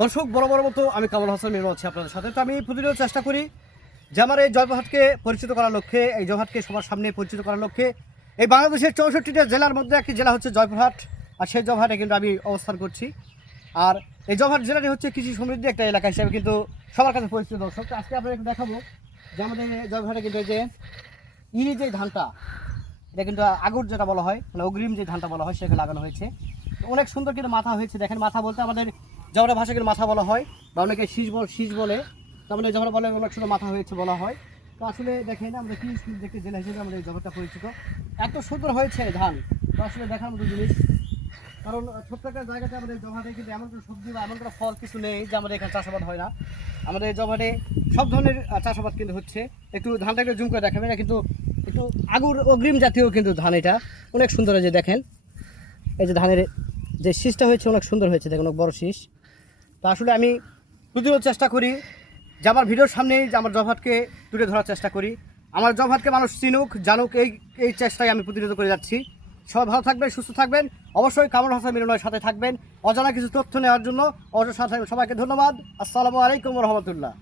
দর্শক বড় মতো আমি কামাল হাসান মিনু আছি আপনাদের সাথে। তো আমি প্রতিদিন চেষ্টা করি যে আমার এই জয়পুরহাটকে পরিচিত করার লক্ষ্যে, এই জয়পুরহাটকে সবার সামনে পরিচিত করার লক্ষ্যে এই বাংলাদেশের 64টা জেলার মধ্যে একটি জেলা হচ্ছে জয়পুরহাট। আর সেই জয়পুরহাটে কিন্তু আমি অবস্থান করছি। আর এই জয়পুরহাট জেলাটি হচ্ছে কৃষি সমৃদ্ধি একটা এলাকা হিসেবে কিন্তু সবার কাছে পরিচিত। দর্শক আজকে আপনাদের একটু দেখাবো যে আমাদের জয়পুরহাটে কিন্তু এই যে যে ধানটা, এটা কিন্তু আগুর যেটা বলা হয়, মানে অগ্রিম যে ধানটা বলা হয় সেখানে লাগানো হয়েছে। অনেক সুন্দর কিন্তু মাথা হয়েছে। দেখেন, মাথা বলতে আমাদের জবরা ভাষা কিন্তু মাথা বলা হয়, বা অনেকে শীষ বলে। তো আমাদের জবরা বলে অনেক সুন্দর মাথা হয়েছে বলা হয়। তো আসলে দেখেন, আমাদের কৃষি সমৃদ্ধি একটি জেলা হিসেবে আমাদের জবরটা পরিচিত। এত সুন্দর হয়েছে ধান, তো আসলে দেখার মতো জিনিস। কারণ ছোট্ট একটা জায়গাতে আমাদের জবহাটে কিন্তু এমন কোনো সবজি বা এমন কোনো ফল কিছু নেই যে আমাদের এখানে চাষাবাদ হয় না। আমাদের জবহাটে সব ধরনের চাষাবাদ কিন্তু হচ্ছে। একটু ধানটা একটু জুম করে দেখাবেন, এটা কিন্তু একটু আগুর অগ্রিম জাতীয় কিন্তু ধান। এটা অনেক সুন্দর হয়েছে। দেখেন, এই যে ধানের যে শীষটা হয়েছে অনেক সুন্দর হয়েছে, দেখুন অনেক বড় শীষ। তো আসলে আমি প্রতিরোধ চেষ্টা করি যে আমার ভিডিওর সামনেই যে আমার জবহাটকে তুলে ধরার চেষ্টা করি, আমার জবহাটকে মানুষ চিনুক জানুক, এই চেষ্টায় আমি প্রতিরোধ করে যাচ্ছি। সবাই ভালো থাকবেন, সুস্থ থাকবেন, অবশ্যই কামাল হাসান মিলনের সাথে থাকবেন অজানা কিছু তথ্য নেওয়ার জন্য। অবশ্যই সাথে সবাইকে ধন্যবাদ। আসসালামু আলাইকুম রহমতুল্লাহ।